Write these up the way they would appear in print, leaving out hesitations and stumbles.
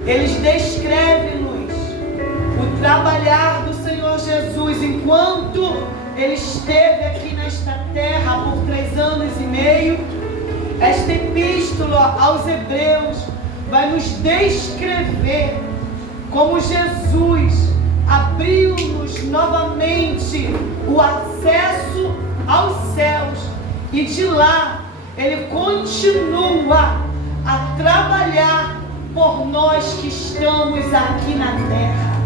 Eles descrevem-nos o trabalhar do Senhor Jesus enquanto Ele esteve aqui nesta terra por 3 anos e meio. Esta epístola aos Hebreus vai nos descrever como Jesus abriu-nos novamente o acesso aos céus, e de lá Ele continua a trabalhar por nós que estamos aqui na terra.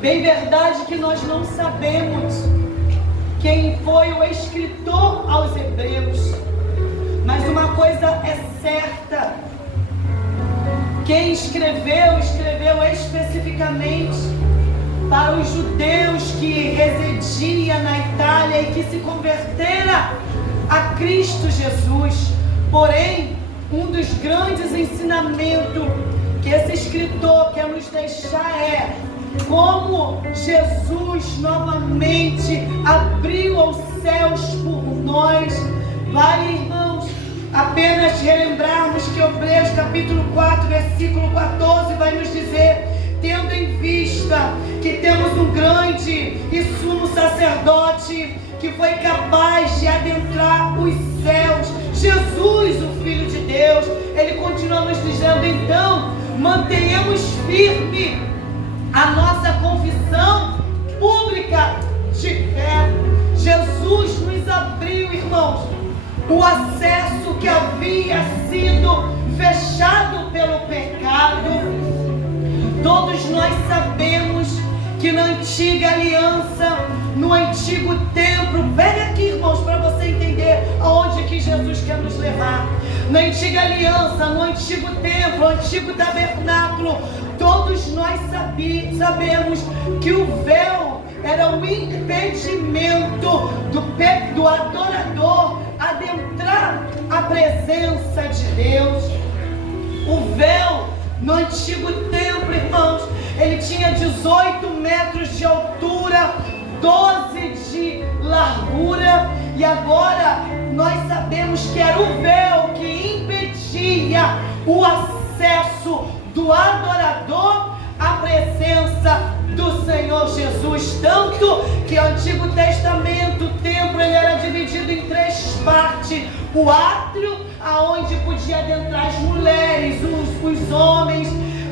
Bem verdade que nós não sabemos quem foi o escritor aos Hebreus, mas uma coisa é certa: quem escreveu especificamente para os judeus que residiam na Itália e que se converteram a Cristo Jesus. Porém, um dos grandes ensinamentos que esse escritor quer nos deixar é como Jesus novamente abriu os céus por nós. Vale, irmãos, apenas relembrarmos que Hebreus capítulo 4, versículo 14 vai nos dizer: tendo em vista que temos um grande e sumo sacerdote que foi capaz de adentrar os céus, Jesus, o Filho de Deus. Ele continua nos dizendo: então, mantenhamos firme a nossa confissão pública de fé. Jesus nos abriu, irmãos, o acesso que havia sido fechado pelo pecado. Todos nós sabemos que na antiga aliança, no antigo templo, pega aqui, irmãos, para você entender aonde que Jesus quer nos levar. Na antiga aliança, no antigo templo, no antigo tabernáculo, todos nós sabemos que o véu era o impedimento do adorador adentrar a presença de Deus. O véu no antigo templo, irmãos, ele tinha 18 metros de altura, 12 de largura, e agora nós sabemos que era o véu que impedia o acesso do adorador à presença do Senhor Jesus. Tanto que o Antigo Testamento, o templo, ele era dividido em 3 partes: o átrio, aonde podia adentrar as mulheres, os homens.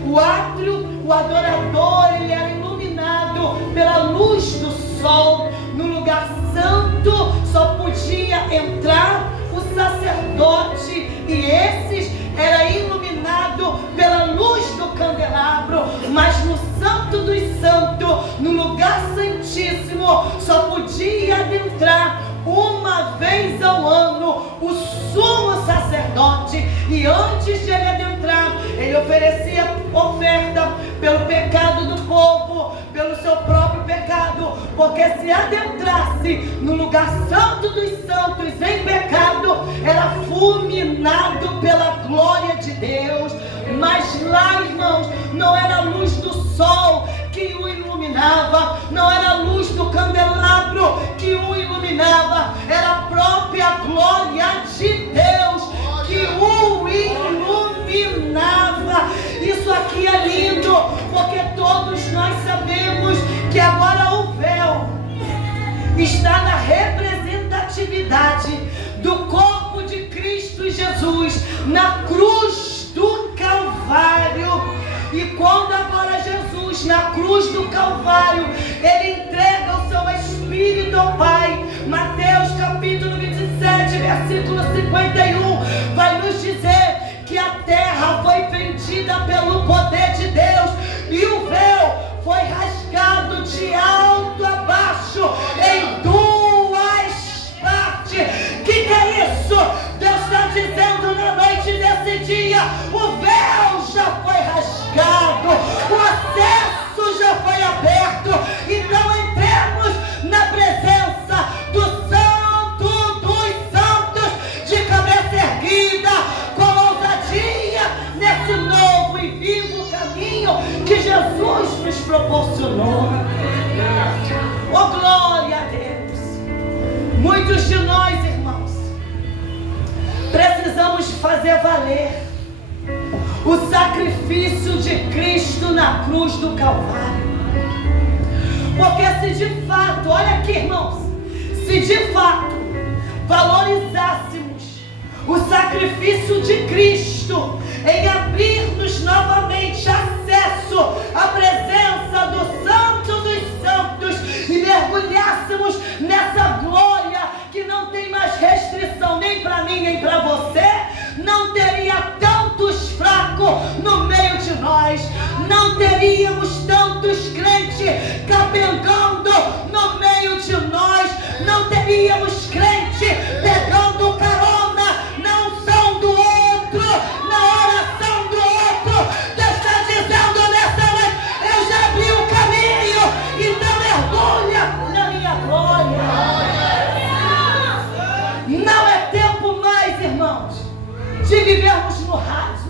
O átrio, o adorador, ele era iluminado pela luz do sol. No lugar santo só podia entrar o sacerdote, e esses era iluminado pela luz do candelabro. Mas no Santo dos Santos, no lugar santíssimo, só podia adentrar uma vez ao ano o sumo sacerdote. E antes de ele adentrar, ele oferecia oferta pelo pecado do povo, pelo seu próprio pecado, porque se adentrasse no lugar santo dos santos em pecado, era fulminado pela glória de Deus. Mas lá, irmãos, não era a luz do sol que o iluminava, não era a luz do candelabro que o iluminava, era a própria glória de Deus que o iluminava. Isso aqui é lindo, porque todos nós sabemos que agora o véu está na representatividade do corpo de Cristo Jesus na cruz do Calvário. E quando agora Jesus, na cruz do Calvário, ele entrega o seu Espírito ao Pai. Mateus capítulo 27, versículo 51, vai nos dizer que a terra foi prendida pelo poder de Deus, e o véu foi rasgado de alto a baixo em 2 partes. Que é isso? Deus está dizendo na noite desse dia: o véu já foi rasgado, o acesso já foi aberto. Então entremos na presença do Santo dos Santos, de cabeça erguida, com ousadia, nesse novo e vivo caminho que Jesus nos proporcionou. Oh, glória a Deus! Muitos de nós, irmãos, precisamos fazer valer o sacrifício de Cristo na cruz do Calvário. Porque se de fato, olha aqui, irmãos, se de fato valorizássemos o sacrifício de Cristo em abrir-nos novamente acesso à presença do Santo dos Santos e mergulhássemos nessa glória que não tem mais restrição nem para mim nem para você, não teria tantos fracos no meio de nós, não teríamos tantos crentes capengando no meio de nós, não teríamos crente pegando carona na unção do outro, na oração do outro. Deus está dizendo nessa noite: eu já abri o caminho, então mergulha na minha glória. Não é tempo mais, irmãos, de vivermos no raso.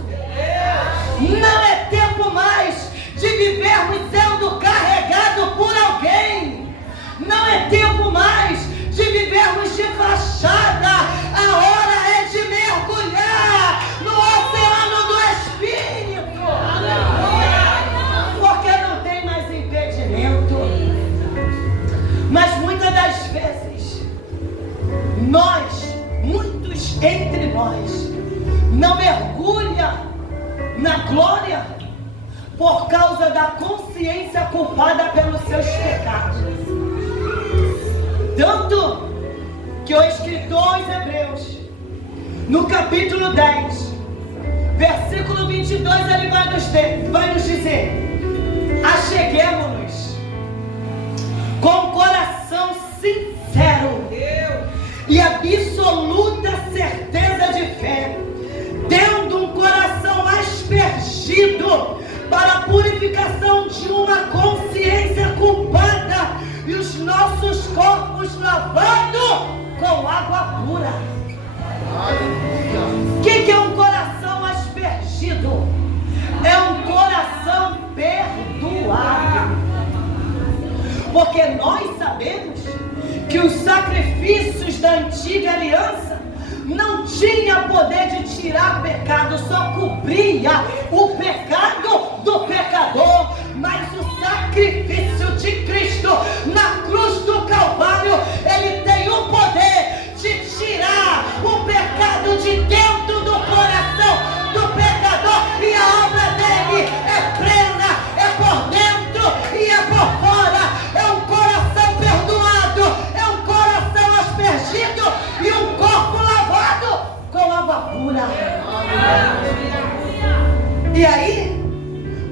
Não é tempo mais de vivermos sendo carregados por alguém. Não é tempo mais de vivermos de fachada. A hora é de mergulhar no oceano do Espírito. Porque não tem mais impedimento. Mas muitas das vezes muitos entre nós não mergulha na glória por causa da consciência culpada pelos seus pecados. Tanto que o escritor aos Hebreus, no capítulo 10, versículo 22, ele vai nos dizer: acheguemo-nos com coração sincero e absoluta certeza de fé, tendo um coração aspergido para a purificação de uma consciência culpada e os nossos corpos lavados com água pura. O que é um coração aspergido? É um coração perdoado. Porque nós sabemos que os sacrifícios da antiga aliança não tinha poder de tirar pecado, só cobria o pecado do pecador. Mas o sacrifício de Cristo na cruz do Calvário, ele tem o poder de tirar o pecado de dentro do coração do pecador, e a obra dele é plena, é por dentro e é por fora. É um coração perdoado, é um coração aspergido e um corpo lavado com água pura. E aí,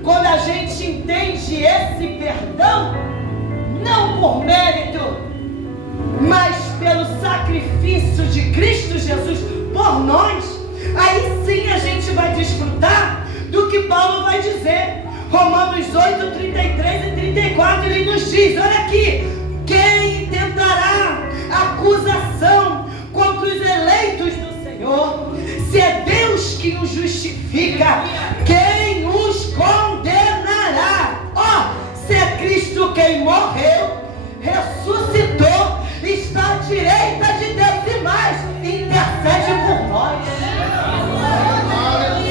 quando a gente entende esse perdão, não por mérito, mas pelo sacrifício de Cristo Jesus por nós, aí sim a gente vai desfrutar do que Paulo vai dizer. Romanos 8, 33 e 34, ele nos diz, olha aqui: quem intentará acusação contra os eleitos do Senhor? Se é Deus que os justifica, quem os condenará? Se é Cristo quem morreu, ressuscitou, está à direita de Deus e mais, intercede por nós.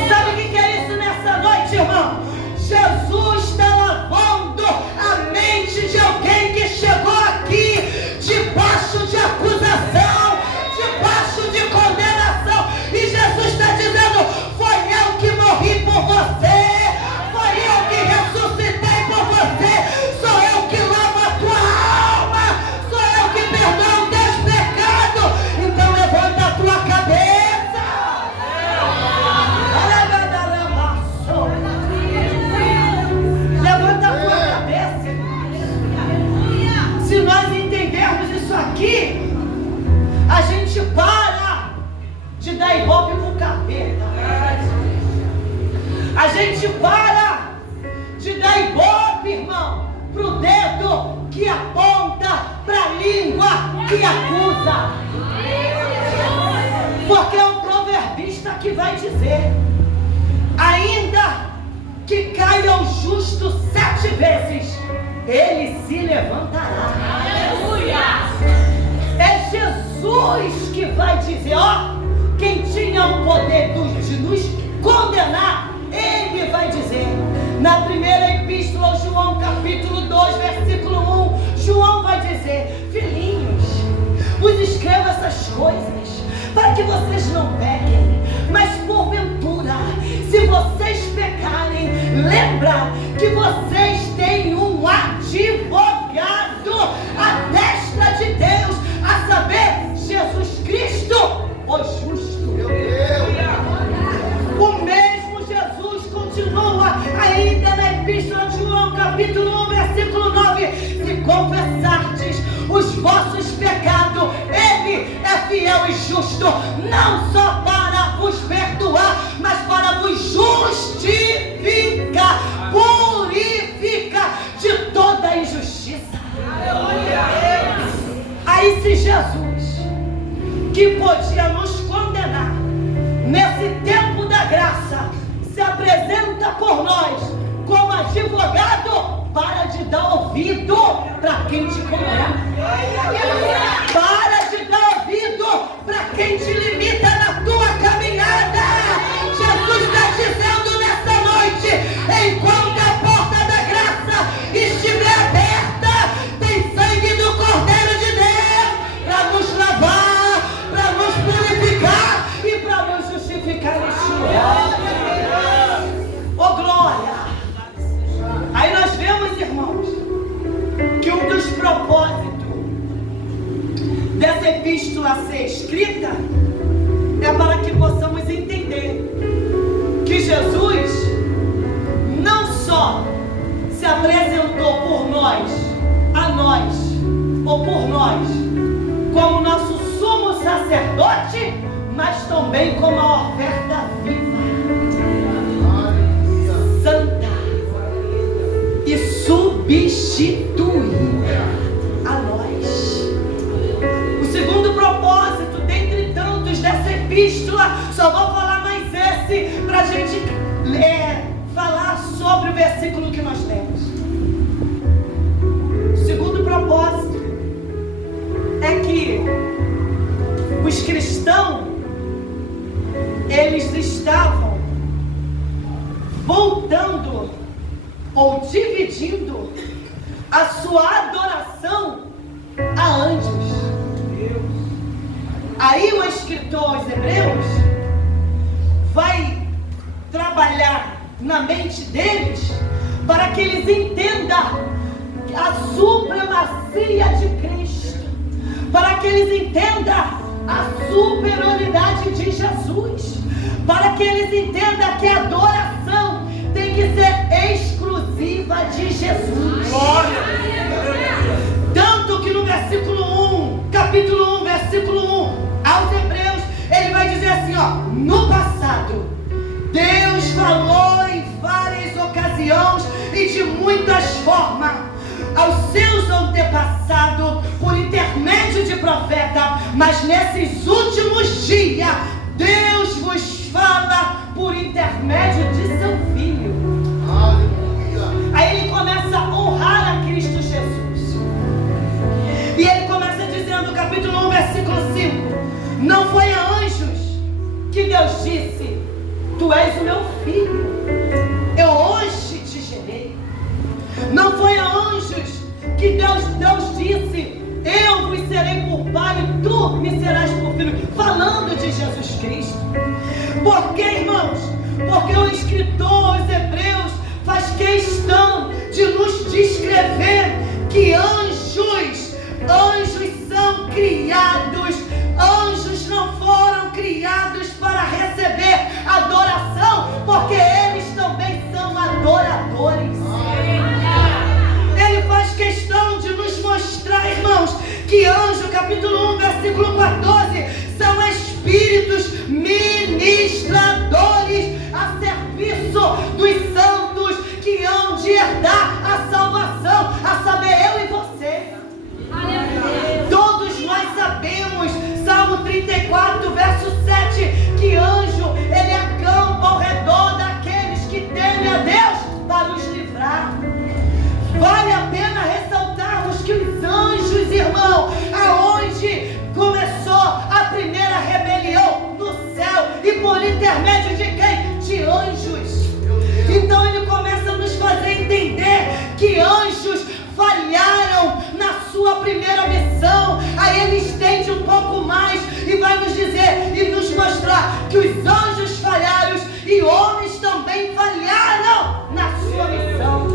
Sabe o que é isso nessa noite, irmão? Jesus está lavando a mente de alguém que chegou aqui debaixo de acusação, debaixo de condenação, e Jesus está dizendo: foi eu que morri por você, foi eu que ressuscitei por você, sou eu que lavo a tua alma, sou eu que perdoo os teus pecados. Então levanta a tua cabeça. Levanta a tua cabeça. Se nós entendermos isso aqui, a gente para de dar ibope pro capeta. A gente para de dar ibope, irmão, pro dedo que aponta, pra língua que acusa. Porque é um proverbista que vai dizer: ainda que caia o justo 7 vezes, ele se levantará. Aleluia! É Jesus que vai dizer: quem tinha o poder de nos condenar, Na primeira epístola aos João, capítulo 2, versículo 1, João vai dizer: filhinhos, vos escrevo essas coisas para que vocês não pequem, mas porventura, se vocês pecarem, lembra que vocês têm um advogado à destra de Deus, a saber, Jesus Cristo, o justo. O mesmo Jesus continua ainda na epístola de João, capítulo 1, versículo 9: se confessardes os vossos pecados, Ele é fiel e justo, não só para vos perdoar, mas para vos justificar, purificar de toda injustiça. Aí se Jesus, que podia nos condenar nesse tempo da graça, se apresenta por nós como advogado, para de dar ouvido para quem te condena. Para de dar ouvido para quem te limita na tua caminhada. Jesus está dizendo nessa noite: enquanto a porta da graça estiver aberta, tem sangue do Cordeiro de Deus para nos lavar, para nos purificar e para nos justificar neste lugar. Oh glória! Aí nós vemos, irmãos, que um dos propósitos dessa epístola ser escrita é para que possamos entender que Jesus não só se apresentou por nós, a nós, ou por nós, como nosso sumo sacerdote, mas também como a oferta viva, santa e substituir a nós. O segundo propósito, dentre tantos dessa epístola, só vou falar mais esse para a gente falar sobre o versículo que nós temos. O segundo propósito é que os cristãos, eles estavam voltando ou dividindo a sua adoração a anjos. Aí o escritor aos Hebreus vai trabalhar na mente deles para que eles entendam a supremacia de Cristo, para que eles entendam a superioridade de Jesus, para que eles entendam que a adoração tem que ser exclusiva de Jesus. Glória! Tanto que no versículo 1, capítulo 1, versículo 1, aos Hebreus, ele vai dizer assim, ó: no passado, Deus falou em várias ocasiões e de muitas formas aos seus antepassados por intermédio de profeta, mas nesses últimos dias, Deus vos fala por intermédio de seu Filho. Aí ele começa a honrar a Cristo Jesus. E ele começa dizendo, no capítulo 1, versículo 5: não foi a anjos que Deus disse: tu és o meu filho, eu hoje te gerei. Não foi a anjos que Deus disse: eu vos serei por pai e tu me serás por filho. Falando de Jesus Cristo. Por quê, irmãos? Porque o escritor vai nos dizer e nos mostrar que os anjos falharam e homens também falharam na sua missão.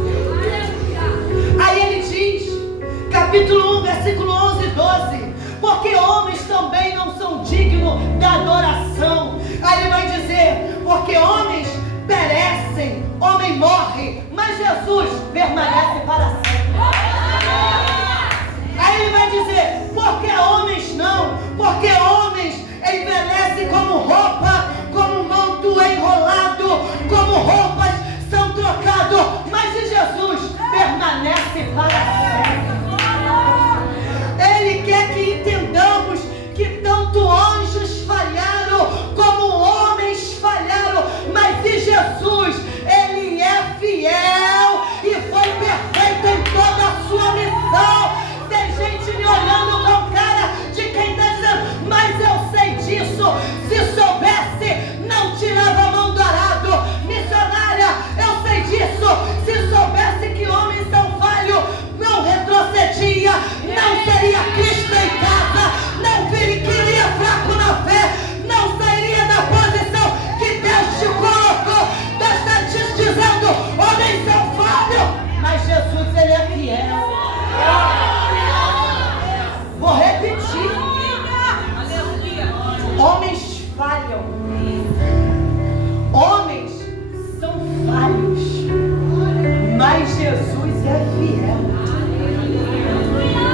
Aí ele diz, capítulo 1, versículo 11 e 12, porque homens também não são dignos da adoração. Aí ele vai dizer, porque homens perecem, homem morre, mas Jesus permanece para sempre. Aí ele vai dizer, porque homens não, porque homens envelhecem como roupa, como manto enrolado, como roupas são trocados, mas de Jesus permanece para sempre. Ele quer que entendamos que tanto anjos falharam, como homens falharam, mas de Jesus, Ele é fiel e foi perfeito em toda a sua missão. Tem gente me olhando com cara de quem está dizendo, mas eu sei disso, se soubesse, não tirava a mão do arado. Missionária, eu sei disso, se soubesse que homens são falhos, não retrocedia, não seria Cristo em casa, não viria fraco na fé, não sairia da posição que Deus te colocou. Deus está te dizendo, homens são falhos, mas Jesus, Ele é fiel. Vou repetir. Homens falham. Homens são falhos, mas Jesus é fiel.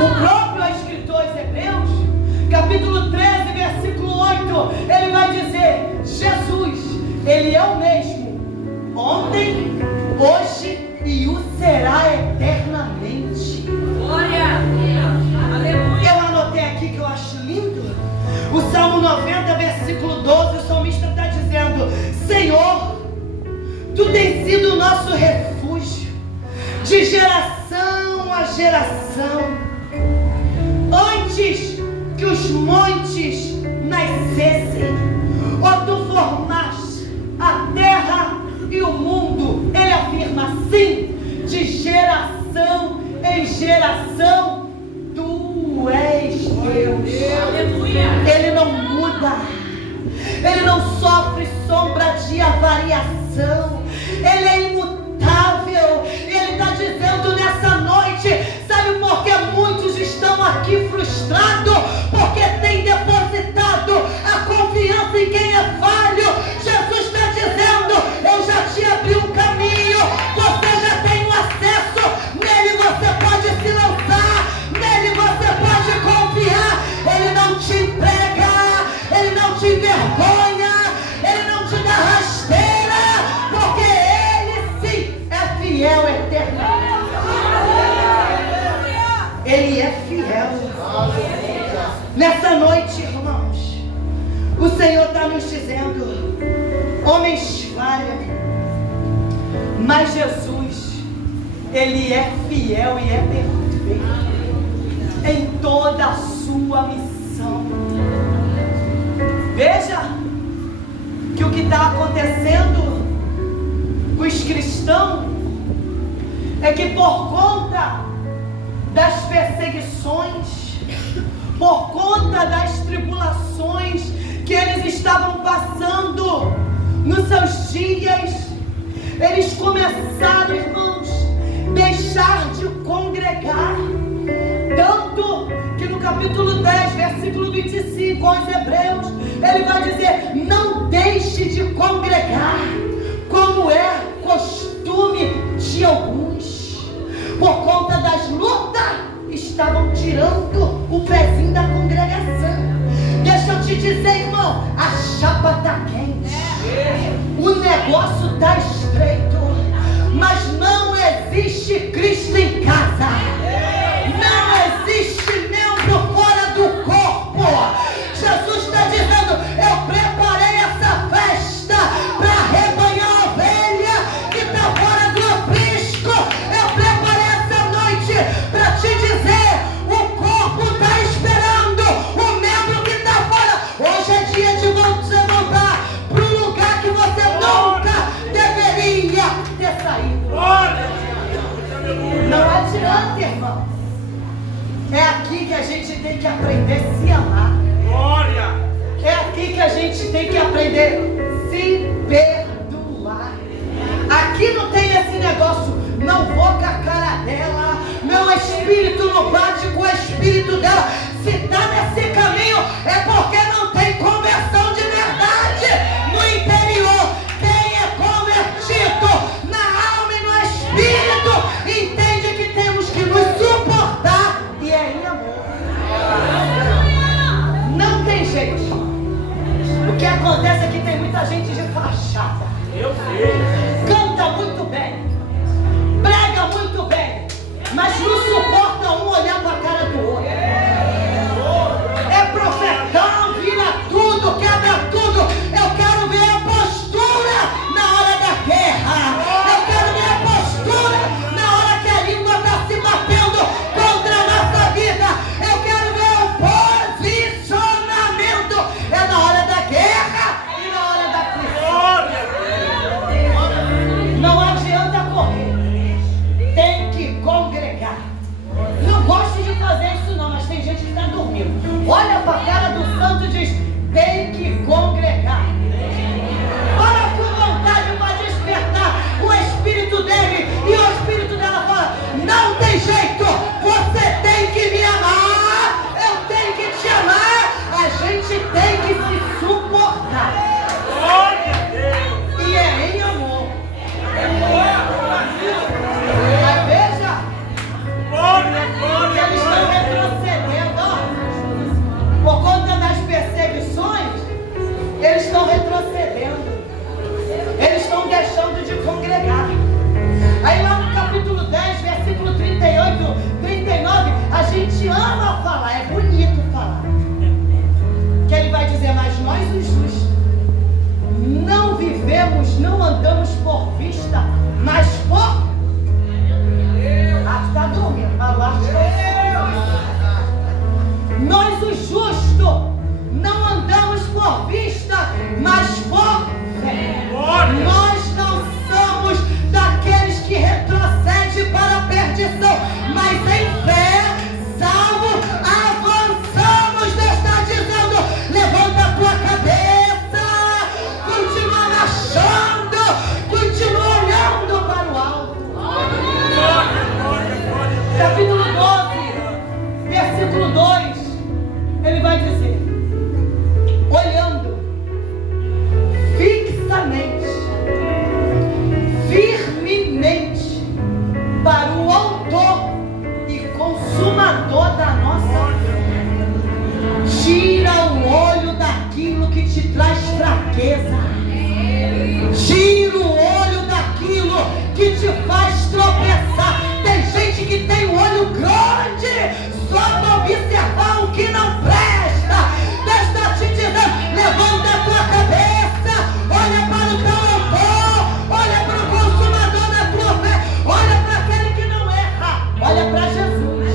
O próprio escritor aos Hebreus, capítulo 13, versículo 8, ele vai dizer, Jesus, Ele é o mesmo, ontem, hoje e o será eternamente. Glória! Aleluia! Eu anotei aqui que eu acho lindo. O Salmo 90, versículo 12, o salmista está dizendo, Senhor, Tu tens sido o nosso refúgio, de geração a geração. Antes que os montes nascessem, ó Tu formaste a terra e o mundo. Ele afirma assim, de geração em geração, Tu és Deus. Aleluia. Ele não muda, Ele não sofre sombra de variação, Ele é imutável. Ele está dizendo nessa noite, sabe por que muitos estão aqui frustrados? Porque tem depositado a confiança em quem é falho. Jesus está dizendo, eu já te abri um caminho, você já tem um acesso, nele você pode se lançar, nele você pode confiar. Ele não te emprega, Ele não te envergonha, Ele não te dá rasteira, porque Ele sim é fiel eternamente. Ele é fiel. Nessa noite, irmãos, o Senhor está nos dizendo, homens falham, mas Jesus, Ele é fiel e é perfeito em toda a sua missão. Veja que o que está acontecendo com os cristãos é que por conta das perseguições, por conta das tribulações que eles estavam passando nos seus dias, eles começaram, irmãos, deixar de congregar. Tanto que no capítulo 10, versículo 25, aos Hebreus, ele vai dizer, não deixe de congregar, como é costume de alguns. Por conta das lutas, estavam tirando o pezinho da congregação. Deixa eu te dizer, irmão, a chapa está quente, o negócio está estreito, mas não existe Cristo em casa, não existe membro fora do corpo. Jesus está dizendo, eu preparei essa festa para arrebanhar a ovelha que está fora do aprisco. Eu preparei essa noite para te dizer, o corpo está esperando o membro que está fora. Hoje é dia de você voltar para o lugar que você nunca deveria ter saído. Não adianta, irmão. É aqui que a gente tem que aprender a se amar. Glória! tem que aprender a se perdoar. Aqui não tem esse negócio, não vou com a cara dela, meu espírito não bate com o espírito dela. Se está nesse caminho é porque não tem conversão de verdade no interior. Quem é convertido na alma e no espírito entende que temos que nos suportar e é em amor. Não tem jeito. O que acontece é que tem muita gente de fachada. Canta muito bem, prega muito bem, mas não suporta um olhar para a cara do outro. É profetão, vira tudo, quebra tudo. Eu quero ver a postura na hora da guerra. Eu quero ver a postura na hora que a língua está se batendo contra a nossa vida. Eu quero ver o posicionamento. É na hora da guerra e na hora da aflição. Não adianta correr, tem que congregar. Não gosto de fazer isso não, mas tem gente que está dormindo. Olha para a cara do santo e diz: tem que congregar. Ora com vontade para despertar o espírito dele. E o espírito dela fala: não tem jeito, você tem que me amar, eu tenho que te amar. A gente tem que se suportar. E é em amor. Mas veja que eles estão retrocedendo, ó. Por conta das perseguições, eles estão retrocedendo. Eles estão deixando de congregar. Aí lá no capítulo 10, versículo 38, 39, a gente ama falar, é bonito falar. Que ele vai dizer: mas nós os justos não vivemos, não andamos por vista, mas por... está dormindo, nós os justos não andamos por vista, mas por fé. Nós não somos daqueles que retrocedem para a perdição, mas em fé, salvo, avançamos. Deus está dizendo: levanta a tua cabeça, continua marchando, continua olhando para o alto. Capítulo 12, versículo 2, ele vai dizer: olhando fixamente, firmemente para o autor e consumador da nossa fé. Tira o olho daquilo que te traz fraqueza. Tira o olho daquilo que te faz tropeçar. Tem gente que tem o olho grande só para observar o que não presta. Deus está te dizendo: levanta a tua cabeça, olha para o teu autor, olha para o consumador da tua fé, olha para aquele que não erra, olha para Jesus,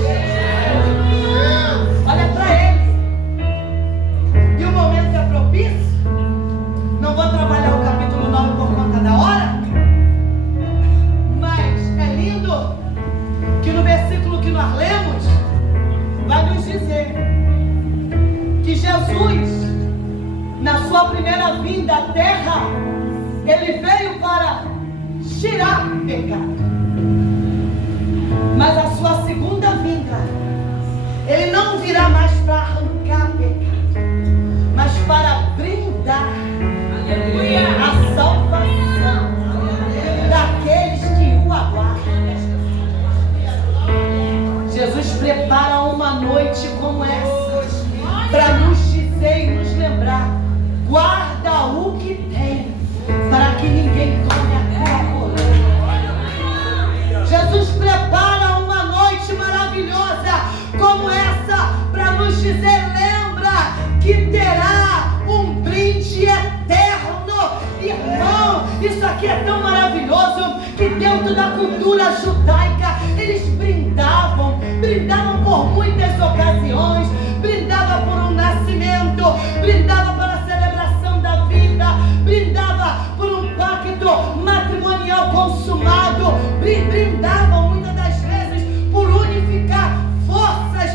olha para Ele. E o momento é propício. Não vou trabalhar o capítulo 9 por conta da hora, mas é lindo que no versículo que nós lemos vai nos dizer que Jesus, na sua primeira vinda à terra, ele veio para tirar pecado, mas a sua segunda vinda, ele não virá mais para arrancar pecado, mas para brindar a salvação daqueles que o aguardam. Jesus prepara uma noite como essa para nos dizer e nos lembrar: guarda o que tem, para que ninguém tome a tua coroa. Jesus prepara uma noite maravilhosa como essa para nos dizer: lembra que terá um brinde eterno. Irmão, isso aqui é tão maravilhoso que dentro da cultura judaica eles brindavam por muitas ocasiões, brindava por um nascimento, brindava pela celebração da vida, brindava por um pacto matrimonial consumado, brindavam muitas das vezes por unificar forças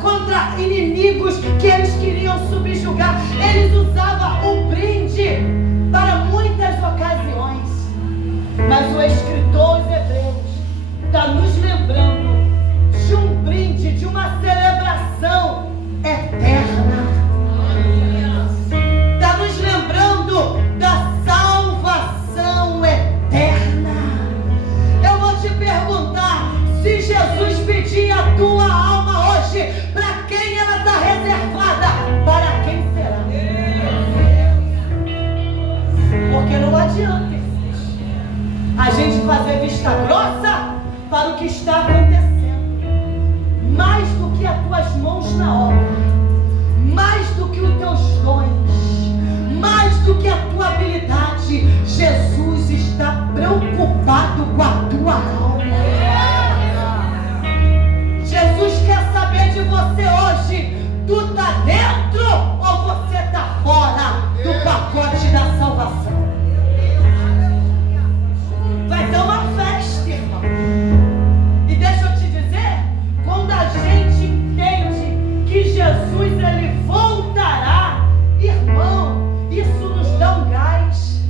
contra inimigos que eles queriam subjugar. Eles usavam o brinde nos lembrando de um brinde, de uma celebração eterna. Está nos lembrando da salvação eterna. Eu vou te perguntar, se Jesus pedir a tua alma hoje, para quem ela está reservada? Para quem será? Porque não adianta a gente fazer vista grossa para o que está acontecendo. Mais do que as tuas mãos na obra, mais do que os teus dons, mais do que a tua habilidade, Jesus está preocupado com a tua alma. Jesus quer saber de você hoje. Tu está dentro ou você está fora do pacote da salvação? Vai ter uma festa, irmão. E deixa eu te dizer, quando a gente entende que Jesus ele voltará, irmão, isso nos dá um gás,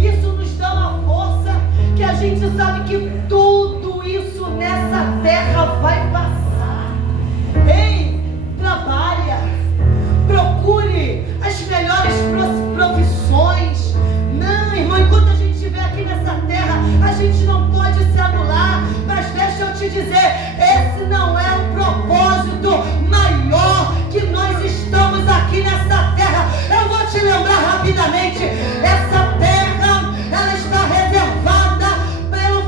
isso nos dá uma força, que a gente sabe que tudo isso nessa terra vai passar. Ei, trabalha, procure as melhores profissões. Não, irmão, enquanto a gente estiver aqui nessa terra, a gente não pode se anular. Mas deixa eu te dizer, esse não é o propósito maior que nós estamos aqui nessa terra. Eu vou te lembrar rapidamente, essa terra, ela está reservada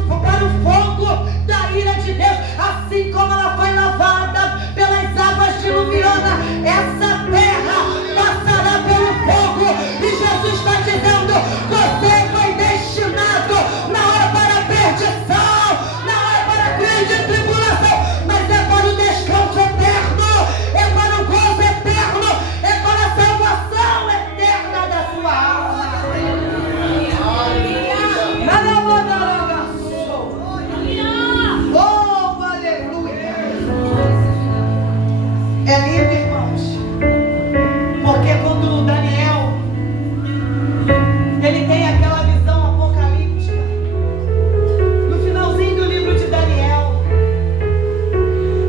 para o fogo da ira de Deus, assim como ela foi lavada pelas águas diluvianas. Essa terra passará pelo fogo, e Jesus está dizendo, você foi destinado na hora para a perdição, na hora para a grande tribulação, mas é para o descanso eterno, é para o gozo eterno, é para a salvação eterna da sua alma. Oh, aleluia! É lindo, irmãos, porque quando Daniel ele tem aquela visão apocalíptica, no finalzinho do livro de Daniel,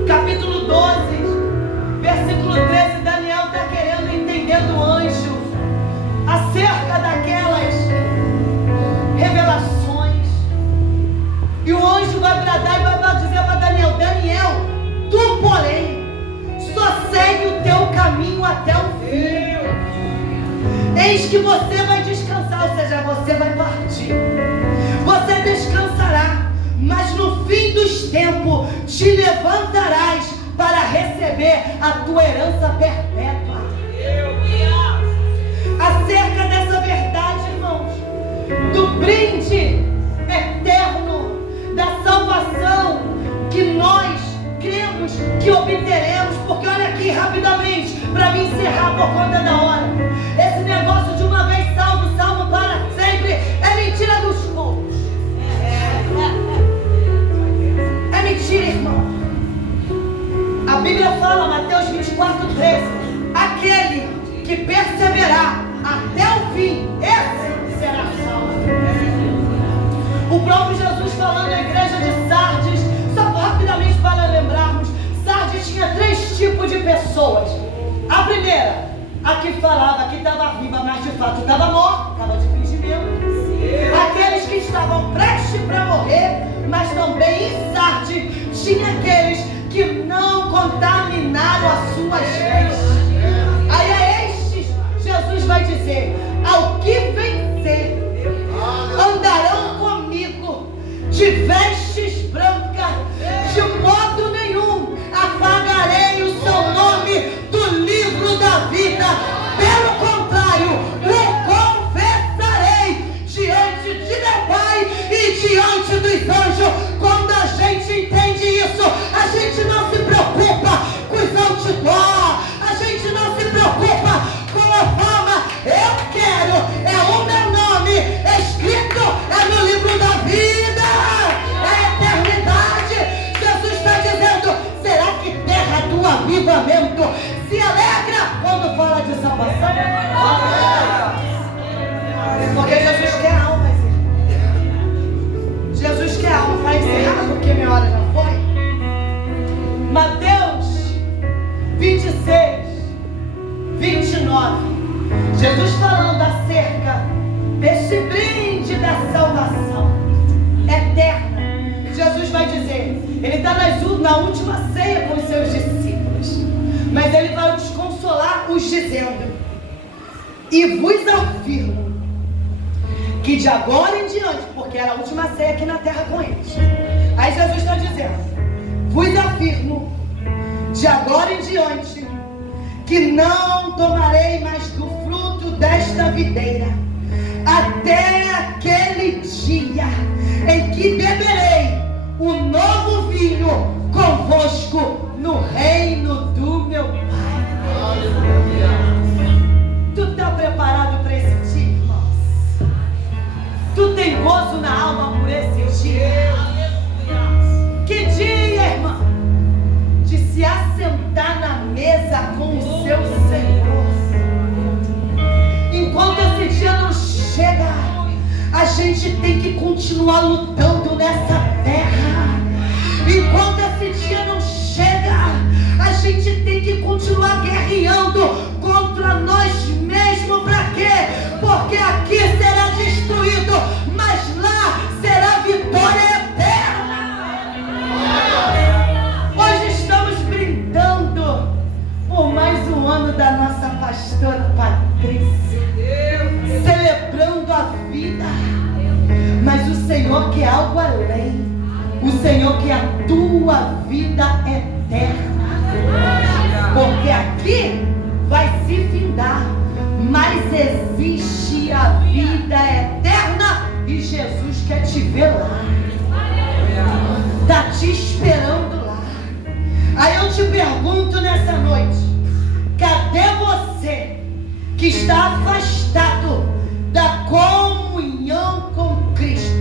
capítulo 12, versículo 13, Daniel está querendo entender do anjo acerca daquelas revelações, e o anjo vai bradar e vai dizer para Daniel, Daniel, tu porém só segue o teu caminho até o fim. Eis que você vai descansar, ou seja, você vai partir. Você descansará, mas no fim dos tempos te levantarás para receber a tua herança perpétua. Acerca dessa verdade, irmãos, do brinde eterno, da salvação que nós cremos que obteremos, porque olha aqui rapidamente, para me encerrar por conta da hora, esse negócio de uma vez salvo, salvo para sempre, é mentira dos poucos. É mentira, irmão. A Bíblia fala, Mateus 24:13, aquele que perseverar até o fim, esse será salvo. O próprio Jesus falando na igreja de Sardes, só rapidamente para lembrarmos, Sardes tinha 3 tipos de pessoas. A primeira, a que falava que estava viva, mas de fato estava morta, estava de fingimento. Aqueles que estavam prestes para morrer, mas também em Sardes tinha aqueles que não contaminaram as suas vestes. Aí a estes, Jesus vai dizer, ao que vencer, andarão comigo de vestes brancas, de modo nenhum apagarei o seu nome do livro da vida, pelo contrário, o confessarei diante de meu Pai e diante dos anjos. Quando a gente entende isso, a gente não se preocupa com os outdoor, a gente não se preocupa com a fama. Eu quero, é o meu nome escrito, é no livro da vida, é a eternidade. Jesus está dizendo, será que terra do avivamento se alegra quando fala de salvação? Porque Jesus quer almas. Jesus quer alma. Para encerrar Ele está na última ceia com os seus discípulos. Mas ele vai os consolar, os dizendo: e vos afirmo que de agora em diante, porque era a última ceia aqui na terra com eles. Aí Jesus está dizendo: vos afirmo, de agora em diante, que não tomarei mais do fruto desta videira, até aquele dia em que beberei o novo vinho convosco no reino do meu Pai. Tu está preparado para esse dia, irmãos? Tu tem gozo na alma por esse dia? Que dia, irmão, de se assentar na mesa com o seu Senhor. Enquanto esse dia não chega, a gente tem que continuar lutando nessa terra. Enquanto esse dia não chega, a gente tem que continuar guerreando contra nós mesmos. Para quê? Porque aqui será destruído, mas lá será vitória eterna. Hoje estamos brindando por mais um ano da nossa pastora Patrícia, celebrando a vida. Mas o Senhor quer algo além. O Senhor quer a tua vida eterna. Porque aqui vai se findar, mas existe a vida eterna e Jesus quer te ver lá. Está te esperando lá. Aí eu te pergunto nessa noite: cadê você que está afastado da comunhão com Cristo?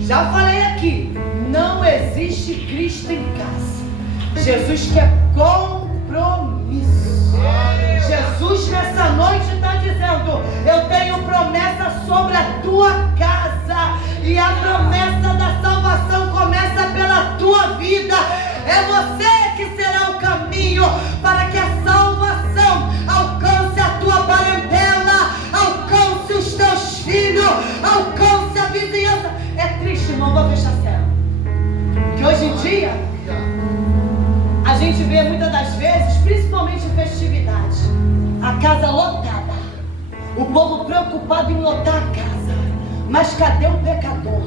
Já falei aqui, não existe Cristo em casa. Jesus quer compromisso. Jesus nessa noite está dizendo: eu tenho promessa sobre a tua casa, e a promessa da salvação começa pela tua vida. É você que será o caminho para que a salvação alcance a tua parentela, alcance os teus filhos, alcance a vizinhança. É triste, irmão, vou fechar a cela, que hoje em dia a gente vê muitas das vezes, principalmente em festividades, a casa lotada, o povo preocupado em lotar a casa. Mas cadê o pecador?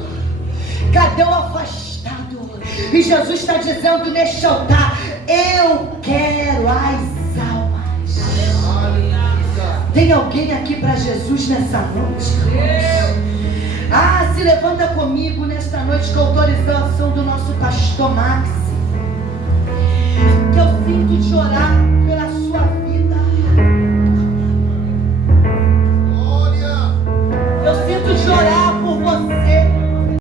Cadê o afastado? E Jesus está dizendo neste altar: eu quero as almas. Tem alguém aqui para Jesus nessa noite? Se levanta comigo nesta noite com a autorização do nosso pastor Max.